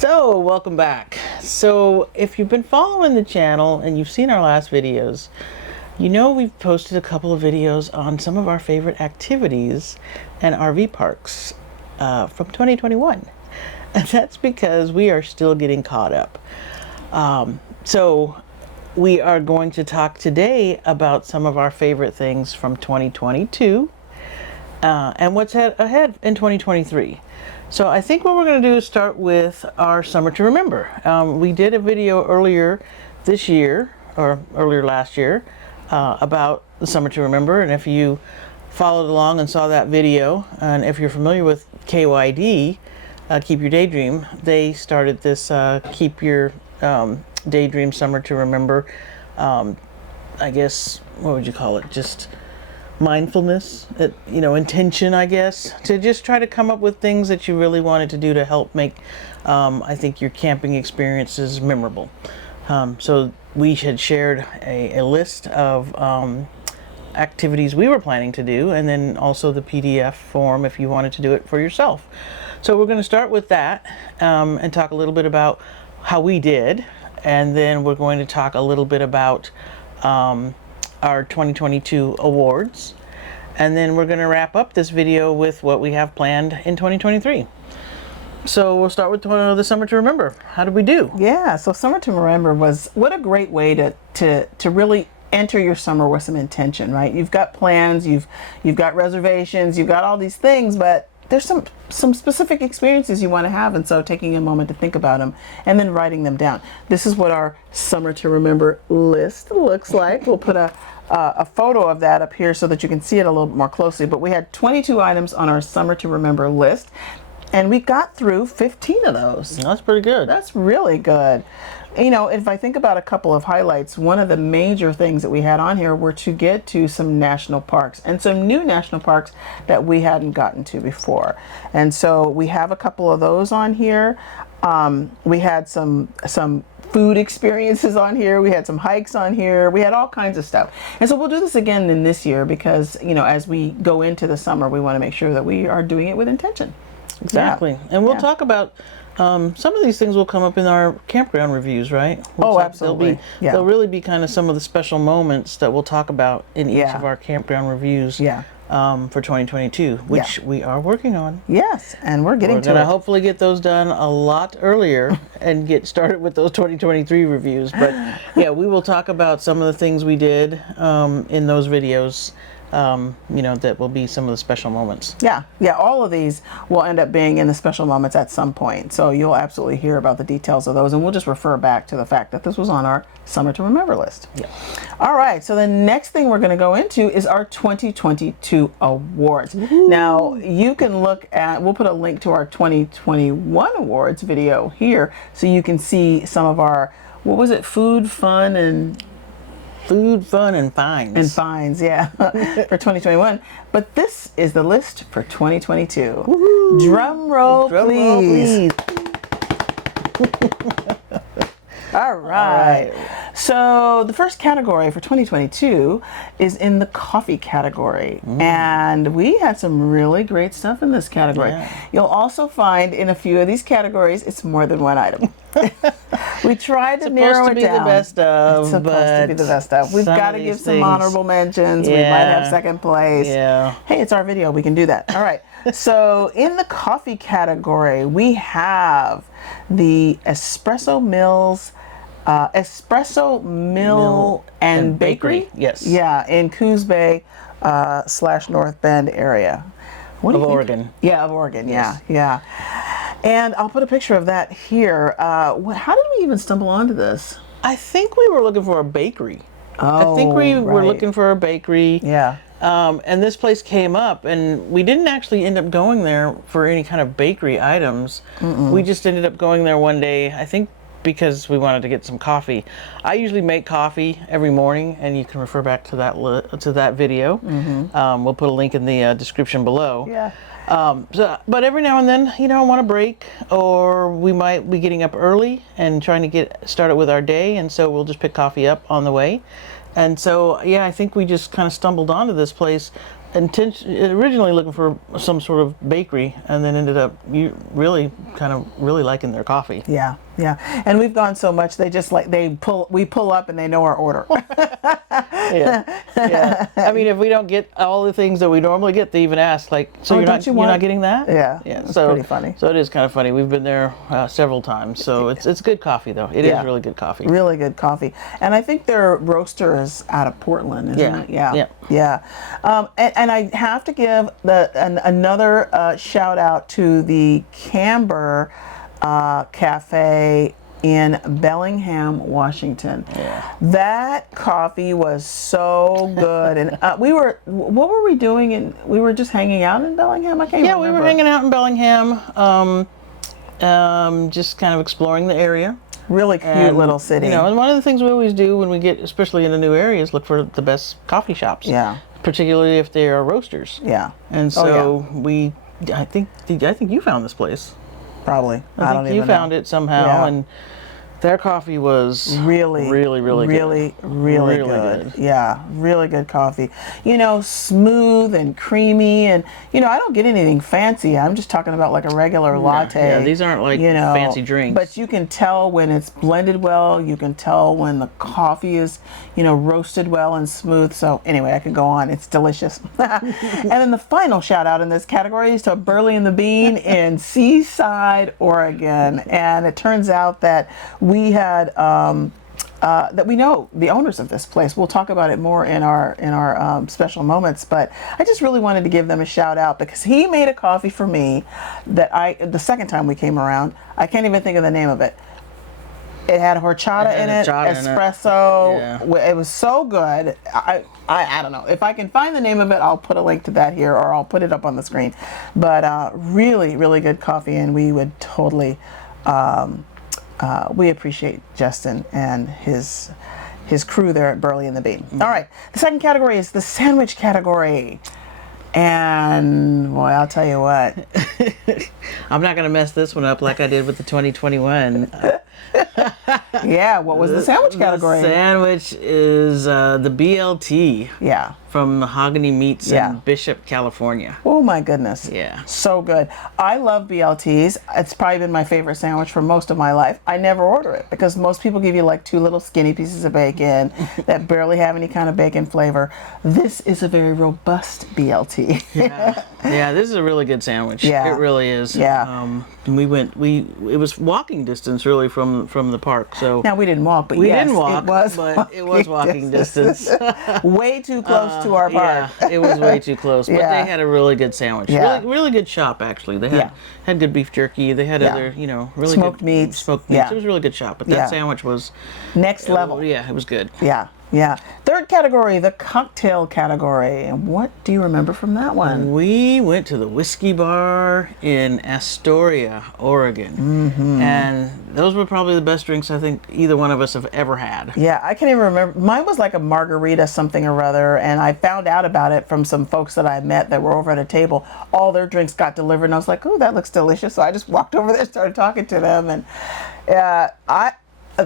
So, welcome back. So, if you've been following the channel and you've seen our last videos, you know we've posted a couple of videos on some of our favorite activities and RV parks from 2021. And that's because we are still getting caught up. So, we are going to talk today about some of our favorite things from 2022 and what's ahead in 2023. So I think what we're going to do is start with our Summer to Remember. We did a video earlier this year, or earlier last year, about the Summer to Remember. And if you followed along and saw that video, and if you're familiar with KYD, Keep Your Daydream, they started this Keep Your Daydream Summer to Remember, I guess, what would you call it? Just mindfulness, intention, I guess, to just try to come up with things that you really wanted to do to help make, I think, your camping experiences memorable. So we had shared a list of activities we were planning to do, and then also the PDF form if you wanted to do it for yourself. So we're going to start with that and talk a little bit about how we did, and then we're going to talk a little bit about our 2022 awards, and then we're going to wrap up this video with what we have planned in 2023. So we'll start with the Summer to Remember. How did we do? Yeah, so Summer to Remember was, what a great way to really enter your summer with some intention, right? You've got plans, you've got reservations, you've got all these things, but there's some specific experiences you want to have, and so taking a moment to think about them and then writing them down. This is what our Summer to Remember list looks like. We'll put a photo of that up here so that you can see it a little more closely. But we had 22 items on our Summer to Remember list, and we got through 15 of those. That's pretty good. That's really good. You know, if I think about a couple of highlights, one of the major things that we had on here were to get to some national parks and some new national parks that we hadn't gotten to before. And so we have a couple of those on here. We had some food experiences on here. We had some hikes on here. We had all kinds of stuff. And so we'll do this again in this year because, as we go into the summer, we want to make sure that we are doing it with intention. Exactly. Yeah. And we'll talk about some of these things will come up in our campground reviews, right? Absolutely. They'll really be kind of some of the special moments that we'll talk about in each of our campground reviews for 2022, which we are working on. Yes, and we're going to hopefully get those done a lot earlier and get started with those 2023 reviews. But yeah, we will talk about some of the things we did in those videos. That will be some of the special moments. Yeah, all of these will end up being in the special moments at some point. So you'll absolutely hear about the details of those, and we'll just refer back to the fact that this was on our Summer to Remember list. Yeah. All right, so the next thing we're going to go into is our 2022 awards. Woo-hoo. Now, you can look at, we'll put a link to our 2021 awards video here so you can see some of our, food, fun, and fines. And fines, yeah, for 2021. But this is the list for 2022. Woo-hoo. Drum roll, please. All right. So the first category for 2022 is in the coffee category. And we had some really great stuff in this category. Yeah. You'll also find in a few of these categories, it's more than one item. We tried to narrow it down. It's supposed to be the best of. We've got to give some honorable mentions. We might have second place. Yeah. Hey, it's our video. We can do that. All right. So in the coffee category, we have the Espresso Mill and Bakery. Yes. Yeah, in Coos Bay / North Bend area. Of Oregon. Yeah, of Oregon. Yes. Yeah. And I'll put a picture of that here. How did we even stumble onto this? I think we were looking for a bakery. I think we were looking for a bakery. Yeah. And this place came up, and we didn't actually end up going there for any kind of bakery items. We just ended up going there one day, I think because we wanted to get some coffee. I usually make coffee every morning, and you can refer back to that video. We'll put a link in the description below. Yeah. But every now and then, I want a break, or we might be getting up early and trying to get started with our day, and so we'll just pick coffee up on the way. And so, I think we just kind of stumbled onto this place originally looking for some sort of bakery, and then ended up really liking their coffee. Yeah, yeah. And we've gone so much, they just like, we pull up and they know our order. Yeah, yeah. I mean, if we don't get all the things that we normally get, they even ask, like, so you're not getting that? Yeah, yeah. It's So pretty funny. So it is kind of funny. We've been there several times, so it's good coffee though. It is really good coffee. Really good coffee. And I think their roaster is out of Portland, isn't it? Yeah. And I have to give another shout out to the Camber Cafe in Bellingham, Washington. Yeah. That coffee was so good. And what were we doing? We were just hanging out in Bellingham? I can't remember. Yeah, we were hanging out in Bellingham, just kind of exploring the area. Really cute little city. You know, and one of the things we always do when we get, especially in a new area, is look for the best coffee shops. Yeah. Particularly if they are roasters. Yeah. And so I think you found this place. Probably. I don't think you found it somehow, and their coffee was really good. Yeah, really good coffee. You know, smooth and creamy, and you know, I don't get anything fancy. I'm just talking about like a regular latte. Yeah, these aren't like fancy drinks. But you can tell when it's blended well. You can tell when the coffee is, roasted well and smooth. So anyway, I could go on. It's delicious. And then the final shout out in this category is to Burley and the Bean in Seaside, Oregon. And it turns out that we had that we know the owners of this place. We'll talk about it more in our special moments, but I just really wanted to give them a shout out because he made a coffee for me that the second time we came around, I can't even think of the name of it. It had horchata in it, espresso. Yeah. It was so good. I don't know. If I can find the name of it, I'll put a link to that here, or I'll put it up on the screen. But really, really good coffee, and we would totally we appreciate Justin and his crew there at Burley and the Bean. All right, the second category is the sandwich category. And boy, I'll tell you what. I'm not going to mess this one up like I did with the 2021. Yeah, what was the sandwich category? The sandwich is the BLT. Yeah. From Mahogany Meats in Bishop, California. Oh my goodness. Yeah. So good. I love BLTs. It's probably been my favorite sandwich for most of my life. I never order it because most people give you like two little skinny pieces of bacon that barely have any kind of bacon flavor. This is a very robust BLT. Yeah, this is a really good sandwich. Yeah. It really is. Yeah. It was walking distance really from the park. So now we didn't walk, but it was walking distance. Way too close to our park. Yeah, it was way too close. But they had a really good sandwich. Yeah. Really good shop actually. They had good beef jerky. They had other, really smoked good meats. Smoked meats. It was a really good shop. But that sandwich was next level. Yeah, it was good. Yeah. Yeah. Third category, the cocktail category. And what do you remember from that one? We went to the whiskey bar in Astoria, Oregon. Mm-hmm. And those were probably the best drinks I think either one of us have ever had. Yeah, I can't even remember. Mine was like a margarita something or other. And I found out about it from some folks that I met that were over at a table. All their drinks got delivered. And I was like, oh, that looks delicious. So I just walked over there and started talking to them. And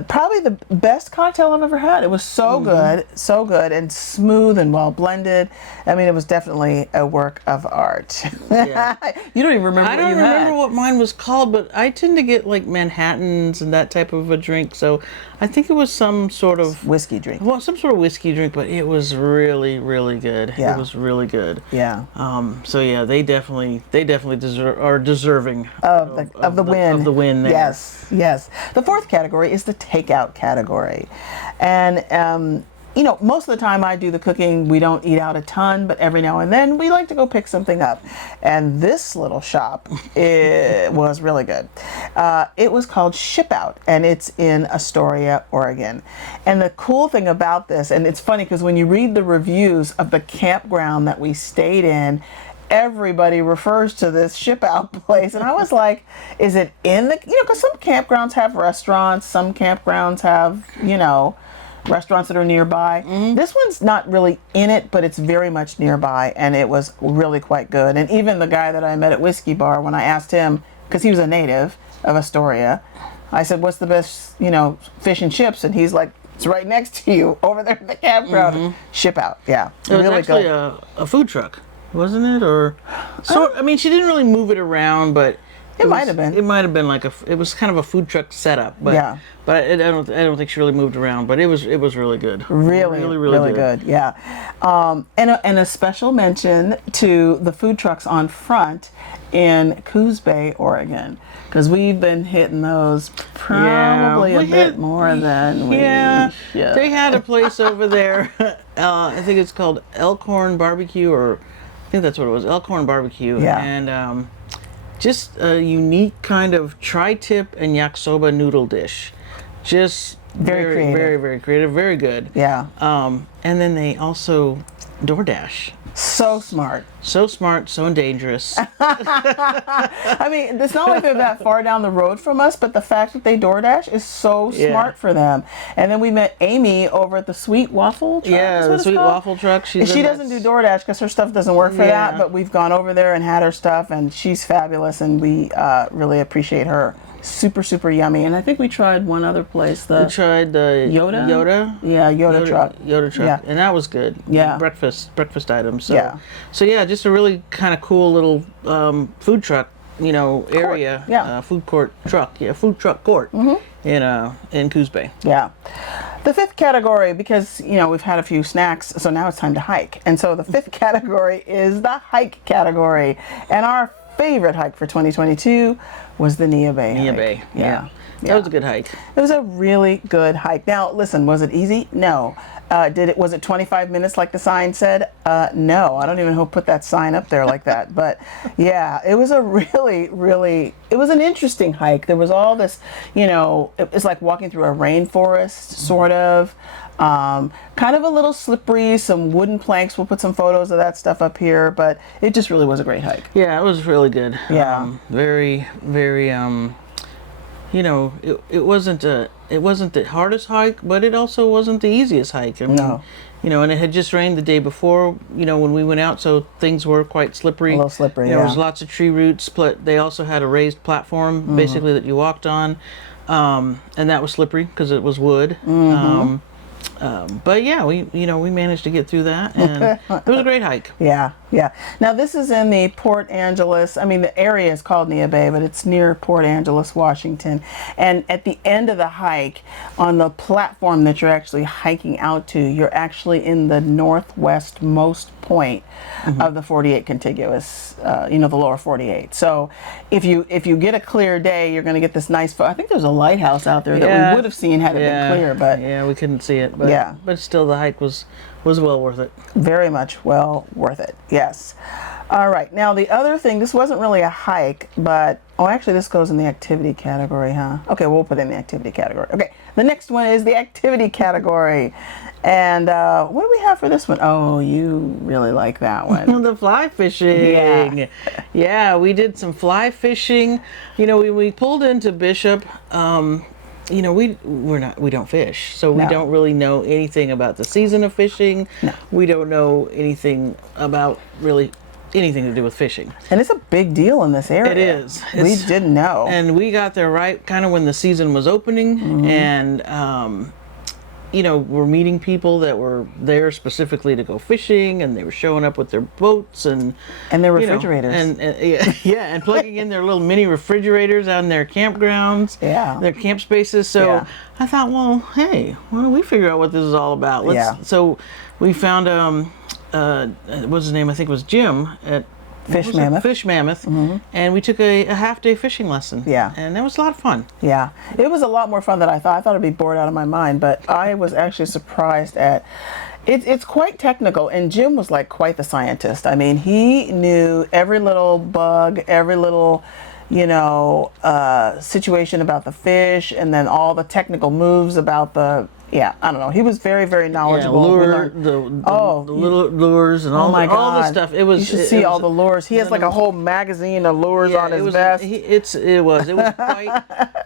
probably the best cocktail I've ever had. It was so good and smooth and well blended. I mean, it was definitely a work of art. Yeah. You don't even remember I don't remember what mine was called, but I tend to get like Manhattans and that type of a drink. So I think it was some sort of whiskey drink. Well, some sort of whiskey drink, but it was really, really good. Yeah. It was really good. Yeah. So yeah, they definitely are deserving of the win. Of the win there. Yes. Yes. The fourth category is the takeout category. And most of the time I do the cooking. We don't eat out a ton, but every now and then we like to go pick something up. And this little shop, it was really good. It was called Shoutout, and it's in Astoria, Oregon. And the cool thing about this, and it's funny because when you read the reviews of the campground that we stayed in, everybody refers to this Shoutout place. And I was like, is it in the, because some campgrounds have restaurants, some campgrounds have, restaurants that are nearby. Mm-hmm. This one's not really in it, but it's very much nearby, and it was really quite good. And even the guy that I met at Whiskey Bar, when I asked him, because he was a native of Astoria, I said, what's the best, fish and chips? And he's like, it's right next to you over there at the campground. Mm-hmm. Shoutout, yeah. It was really actually good. A food truck. wasn't it? Or so I mean, she didn't really move it around, but It might have been. It might have been like it was kind of a food truck setup, but Yeah. But I don't think she really moved around, but it was really good. Really good. Yeah. And a special mention to the food trucks on front in Coos Bay, Oregon, because we've been hitting those probably a bit more than we should. They had a place over there. I think it's called Elkhorn Barbecue, or I think that's what it was, Elkhorn Barbecue. Yeah. And just a unique kind of tri-tip and yakisoba noodle dish. Just Very creative. very creative, very good. Yeah. And then they also DoorDash. So smart. So smart, so dangerous. I mean, it's not like they're that far down the road from us, but the fact that they DoorDash is so smart for them. And then we met Amy over at the Sweet Waffle Truck. Yeah, the Sweet Waffle Truck. She doesn't do DoorDash because her stuff doesn't work for that, but we've gone over there and had her stuff, and she's fabulous, and we really appreciate her. Super yummy. And I think we tried one other place. We tried the Yoda. Yeah, Yoda truck. Yoda truck. Yeah. And that was good. Yeah. Breakfast items. So, so yeah, just a really kind of cool little food truck, area. Yeah. Food court truck. Yeah, food truck court in Coos Bay. Yeah. The fifth category, because, we've had a few snacks, so now it's time to hike. And so the fifth category is the hike category. And our favorite hike for 2022 was the Nia Bay. Nia Bay. Yeah. That was a good hike. It was a really good hike. Now, listen, was it easy? No. Was it 25 minutes like the sign said? No. I don't even know who put that sign up there like that. But yeah, it was a really it was an interesting hike. There was all this, it was like walking through a rainforest, sort of. Kind of a little slippery, some wooden planks. We'll put some photos of that stuff up here, but it just really was a great hike. Yeah, it was really good. Yeah. Very it wasn't the hardest hike, but it also wasn't the easiest hike. I mean, No. And it had just rained the day before, when we went out, so things were quite slippery. A little slippery, There was lots of tree roots, but they also had a raised platform, basically, that you walked on, and that was slippery because it was wood. But yeah, we managed to get through that, and it was a great hike. Yeah. Now this is in the Port Angeles. I mean, the area is called Nia Bay, but it's near Port Angeles, Washington. And at the end of the hike, on the platform that you're actually hiking out to, you're actually in the northwestmost point of the 48 contiguous, the lower 48. So if you get a clear day, you're going to get this nice I think there's a lighthouse out there that we would have seen had it been clear, but we couldn't see it. But but still, the hike was well worth it. Very much well worth it. Yes. All right. Now the other thing, this wasn't really a hike, but actually this goes in the activity category, huh? Okay, we'll put it in the activity category. Okay. The next one is the activity category. And what do we have for this one? Oh, you really like that one. The fly fishing. Yeah, we did some fly fishing. We pulled into Bishop. We don't fish, so we don't really know anything about the season of fishing. No. We don't know anything about really anything to do with fishing. And it's a big deal in this area. It is. We didn't know. And we got there right kind of when the season was opening, and we're meeting people that were there specifically to go fishing, and they were showing up with their boats and their refrigerators. And plugging in their little mini refrigerators out in their campgrounds, their camp spaces. So I thought, well, hey, why don't we figure out what this is all about? So we found what's his name? I think it was Jim at Fish Mammoth. And we took a half-day fishing lesson. Yeah. And that was a lot of fun. Yeah. It was a lot more fun than I thought. I thought I'd be bored out of my mind, but I was actually surprised at it's quite technical, and Jim was like quite the scientist. I mean, he knew every little bug, every little situation about the fish, and then all the technical moves about the I don't know. He was very, very knowledgeable. The little lures and all the stuff. You should see all the lures. He has like a whole magazine of lures on his vest. It was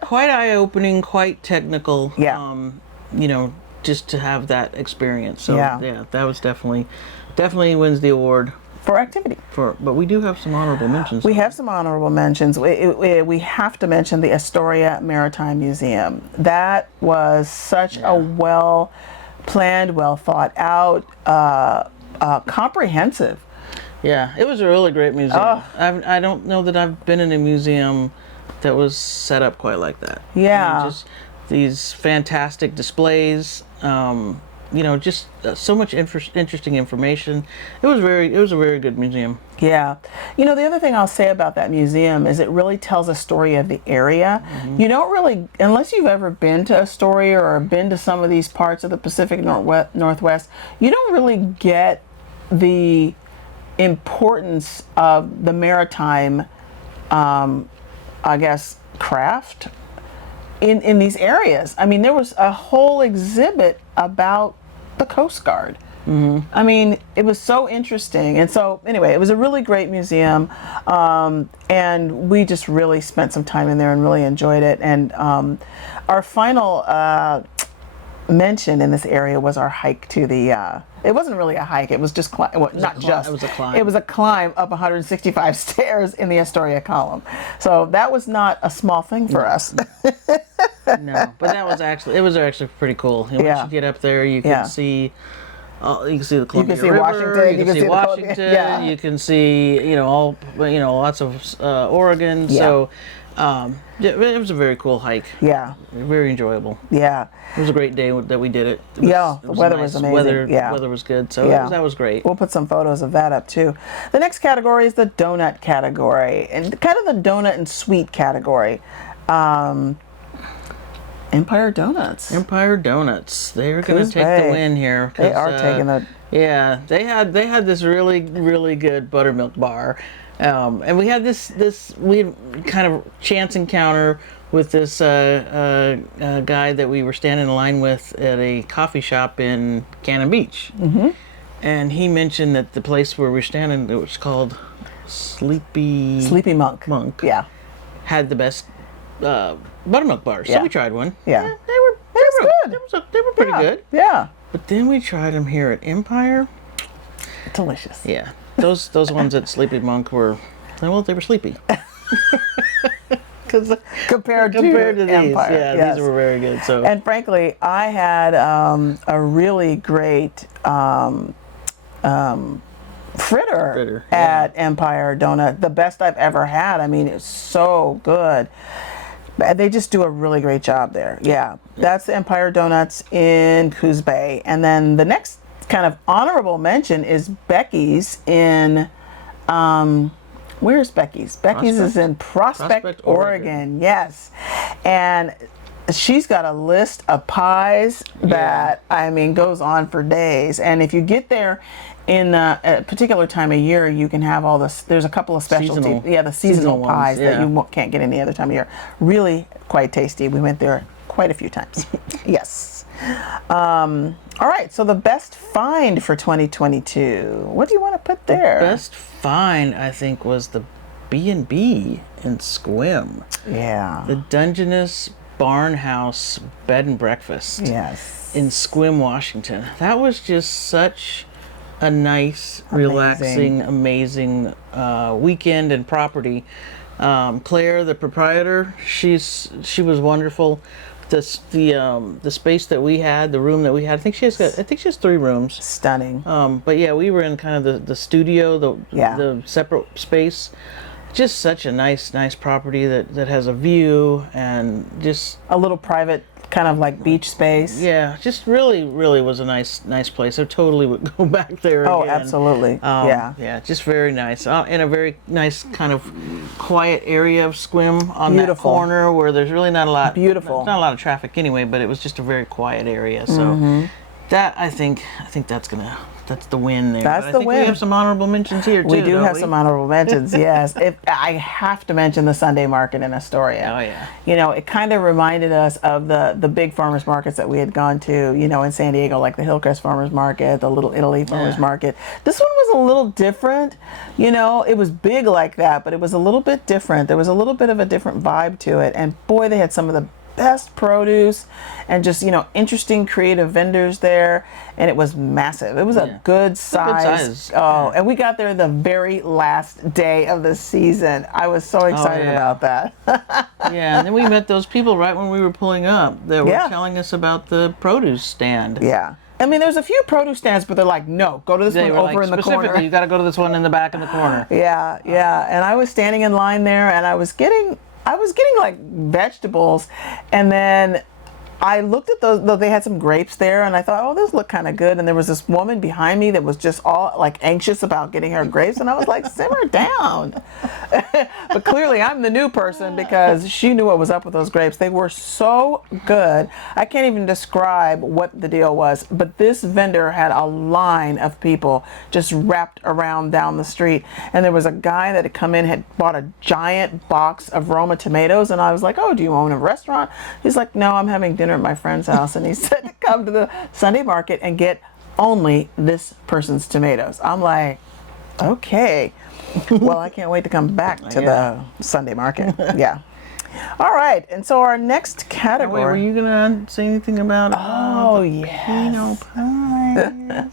quite eye-opening, quite technical. Just to have that experience. So that was definitely wins the award. For activity. But we do have some honorable mentions. We have some honorable mentions. We have to mention the Astoria Maritime Museum. That was such a well-planned, well-thought-out, comprehensive Yeah, it was a really great museum. Oh. I don't know that I've been in a museum that was set up quite like that. Yeah. Just these fantastic displays. Just so much interesting information. It was a very good museum. Yeah. The other thing I'll say about that museum is it really tells a story of the area. You don't really, unless you've ever been to Astoria or been to some of these parts of the Pacific Northwest, you don't really get the importance of the maritime, I guess, craft in these areas. I mean, there was a whole exhibit about the Coast Guard. I mean, it was so interesting. And so, anyway, it was a really great museum. And we just really spent some time in there and really enjoyed it. And our final mention in this area was our hike to the, it wasn't really a hike, it was just, it was a climb. It was a climb up 165 stairs in the Astoria column. So that was not a small thing for us. No, but it was actually pretty cool. Once you get up there, you can see. You can see the Columbia River. Washington. You can see Washington. Yeah. You can see lots of Oregon. Yeah. So it was a very cool hike. Yeah. Very enjoyable. Yeah. It was a great day that we did it. The weather was amazing. Weather was good. So that was great. We'll put some photos of that up too. The next category is the donut category, and kind of the donut and sweet category. Empire Donuts. Empire Donuts. They're going to take the win here. They are taking the. Yeah, they had this really, really good buttermilk bar, and we had this kind of chance encounter with this guy that we were standing in line with at a coffee shop in Cannon Beach, and he mentioned that the place where we're standing, it was called Sleepy Monk. Yeah, had the best buttermilk bars. So we tried one. Yeah. They were good. They were pretty good. Yeah. But then we tried them here at Empire. Delicious. Yeah. Those ones at Sleepy Monk were, well, they were sleepy. Compared to these, Empire. yeah, these were very good. So. And frankly, I had a really great fritter at Empire Donut, the best I've ever had. I mean, it's so good. They just do a really great job there. Yeah, that's the Empire Donuts in Coos Bay. And then the next kind of honorable mention is Becky's in, where's Becky's? Becky's is in Prospect, Oregon. Yes. And she's got a list of pies that, I mean, goes on for days. And if you get there in a particular time of year, you can have all this. There's a couple of specialty, the seasonal pies that you can't get any other time of year. Really quite tasty. We went there quite a few times. Yes. All right. So the best find for 2022. What do you want to put there? The best find, I think, was the B&B in Squim. Yeah. The Dungeness Barn House Bed and Breakfast. Yes. In Squim, Washington. That was just such a nice, relaxing, amazing weekend and property. Claire, the proprietor, she was wonderful. The space that we had, the room that we had, I think she has 3 rooms. Stunning. But yeah, we were in kind of the studio, the separate space. Just such a nice property that has a view and just a little private kind of like beach space. Yeah, just really was a nice place. I totally would go back there again. Oh, absolutely. Yeah, just very nice. In a very nice kind of quiet area of Squim on that corner where there's really not a lot. Beautiful. Not a lot of traffic anyway, but it was just a very quiet area. So that I think that's the win there. That's the win. We have some honorable mentions here too. We do have some honorable mentions. Yes. I have to mention the Sunday market in Astoria. Oh yeah. You know, it kind of reminded us of the big farmers markets that we had gone to, you know, in San Diego, like the Hillcrest Farmers Market, the Little Italy Farmers Market. This one was a little different. You know, it was big like that, but it was a little bit different. There was a little bit of a different vibe to it. And boy, they had some of the best produce and just, you know, interesting creative vendors there, and it was massive. It was a good size. And we got there the very last day of the season. I was so excited about that. Yeah, and then we met those people right when we were pulling up that were telling us about the produce stand. Yeah. I mean, there's a few produce stands, but they're like, no, go to this They one were over like, in the specifically, corner. you got to go to this one in the back in the corner. Yeah, yeah. And I was standing in line there, and I was getting like vegetables, and then I looked at those, though they had some grapes there, and I thought, oh, those look kind of good. And there was this woman behind me that was just all like anxious about getting her grapes, and I was like, simmer down. But clearly I'm the new person because she knew what was up with those grapes. They were so good. I can't even describe what the deal was, but this vendor had a line of people just wrapped around down the street. And there was a guy that had come in, had bought a giant box of Roma tomatoes, and I was like, oh, do you own a restaurant? He's like, no, I'm having dinner at my friend's house, and he said to come to the Sunday market and get only this person's tomatoes. I'm like, okay, well, I can't wait to come back to the Sunday market. Yeah. All right, and so our next category. Wait, were you gonna say anything about? Oh yes. Pinot pies.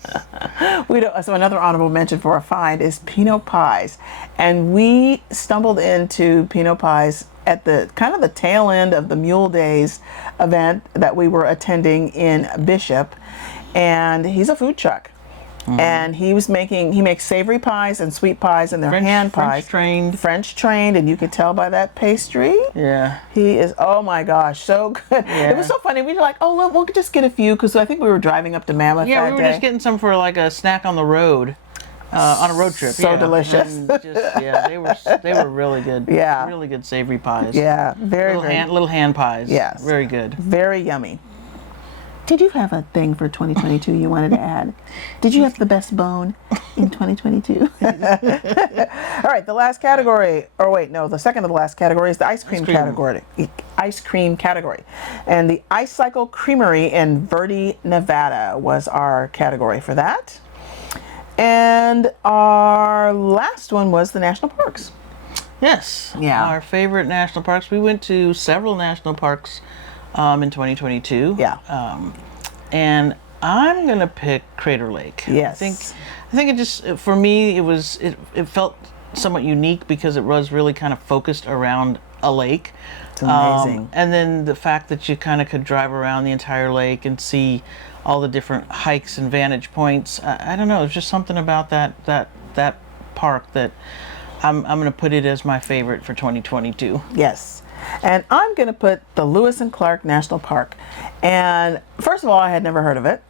We don't. So another honorable mention for a find is Pinot pies, and we stumbled into Pinot pies at the kind of the tail end of the Mule Days event that we were attending in Bishop, and he's a food truck. And he makes savory pies and sweet pies, and they're hand pies. French trained, and you could tell by that pastry. Yeah. He is, oh my gosh, so good. Yeah. It was so funny. We were like, oh, look, we'll just get a few, because I think we were driving up to Mammoth Yeah, that we were day. just getting some for like a snack on the road, on a road trip. So delicious. And just, yeah, they were really good. Yeah. Really good savory pies. Yeah, very Little hand pies. Yes. Very good. Very yummy. Did you have a thing for 2022 you wanted to add? Did you have the best bone in 2022? All right, the last category, or wait, no, the second to the last category is the ice cream category. Ice cream category. And the Ice Cycle Creamery in Verde, Nevada was our category for that. And our last one was the national parks. Yes. Yeah. Our favorite national parks. We went to several national parks in 2022. Yeah. And I'm gonna pick Crater Lake. Yes. I think it just, for me, it felt somewhat unique because it was really kind of focused around a lake. It's amazing. And then the fact that you kind of could drive around the entire lake and see all the different hikes and vantage points. I don't know. There's just something about that park that I'm gonna put it as my favorite for 2022. Yes. And I'm going to put the Lewis and Clark National Park. And first of all, I had never heard of it.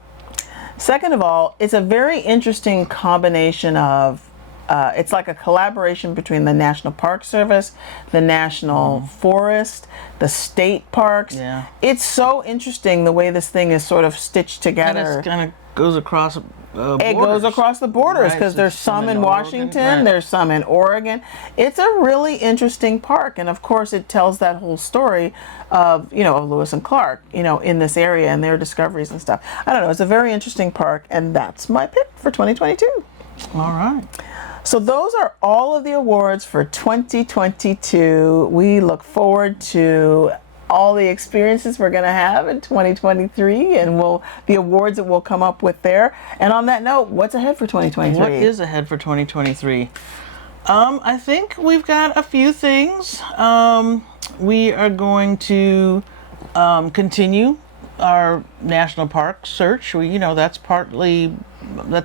Second of all, it's a very interesting combination of, it's like a collaboration between the National Park Service, the National Forest, the state parks. Yeah. It's so interesting the way this thing is sort of stitched together. And it kind of goes across It goes across the borders because Right, there's so some in Oregon, Washington, right. there's some in Oregon. It's a really interesting park, and of course it tells that whole story of, of Lewis and Clark, in this area and their discoveries and stuff. I don't know, it's a very interesting park, and that's my pick for 2022. All right. So those are all of the awards for 2022. We look forward to all the experiences we're going to have in 2023 and the awards that we'll come up with there. And on that note, what's ahead for 2023? What is ahead for 2023? I think we've got a few things. We are going to continue our national park search. That's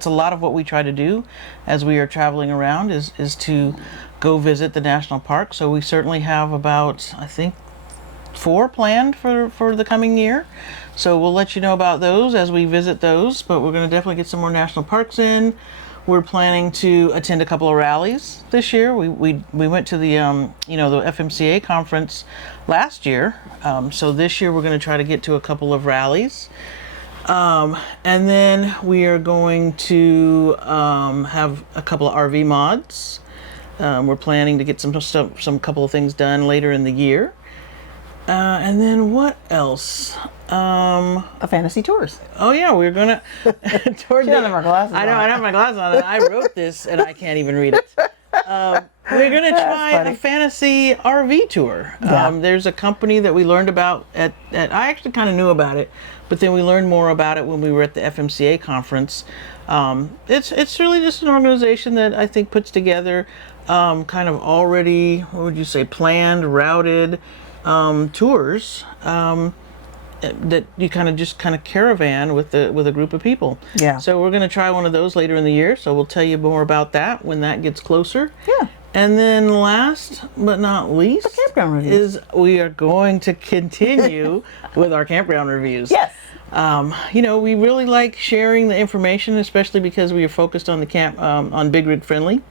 a lot of what we try to do as we are traveling around is to go visit the national park. So we certainly have about, I think, 4 planned for the coming year. So we'll let you know about those as we visit those, but we're going to definitely get some more national parks in. We're planning to attend a couple of rallies this year. We went to the the FMCA conference last year. So this year we're going to try to get to a couple of rallies. And then we are going to have a couple of RV mods. We're planning to get some couple of things done later in the year. And then what else? A fantasy tours. Oh yeah, we're gonna. She doesn't have her glasses I know, on. I don't have my glasses on, and I wrote this, and I can't even read it. We're gonna try funny. a fantasy RV tour. Yeah. There's a company that we learned about at. I actually kind of knew about it, but then we learned more about it when we were at the FMCA conference. It's really just an organization that I think puts together kind of already, what would you say, planned, routed tours. that you kind of caravan with a group of people. Yeah. So we're going to try one of those later in the year. So we'll tell you more about that when that gets closer. Yeah. And then last but not least, The campground reviews. is we are going to continue with our campground reviews. Yes. You know, we really like sharing the information, especially because we are focused on the camp on Big Rig Friendly.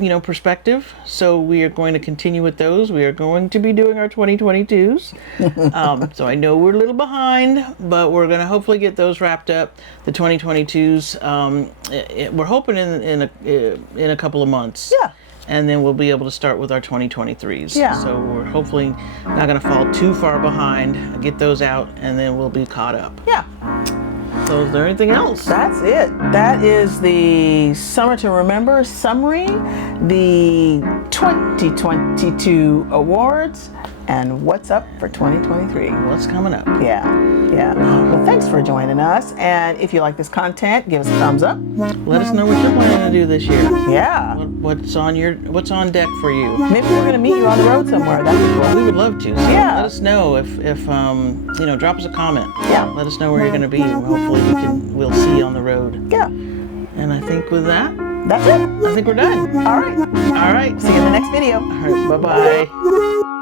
You know, perspective. So we are going to continue with those. We are going to be doing our 2022s. So I know we're a little behind, but we're going to hopefully get those wrapped up. The 2022s, we're hoping in a couple of months. Yeah. And then we'll be able to start with our 2023s. Yeah. So we're hopefully not going to fall too far behind. Get those out, and then we'll be caught up. Yeah. So is there anything else? That's it. That is the Summer to Remember summary, the 2022 awards, and what's up for 2023. What's coming up? Yeah. Well, thanks for joining us. And if you like this content, give us a thumbs up. Let us know what you're planning to do this year. Yeah. What's on deck for you? Maybe we're going to meet you on the road somewhere. That'd be cool. We would love to. So Yeah. Let us know if you know, drop us a comment. Yeah. Let us know where you're going to be. Hopefully we'll see you on the road. Yeah. And I think with that, That's it. I think we're done. All right. All right. See you in the next video. All right. Bye-bye.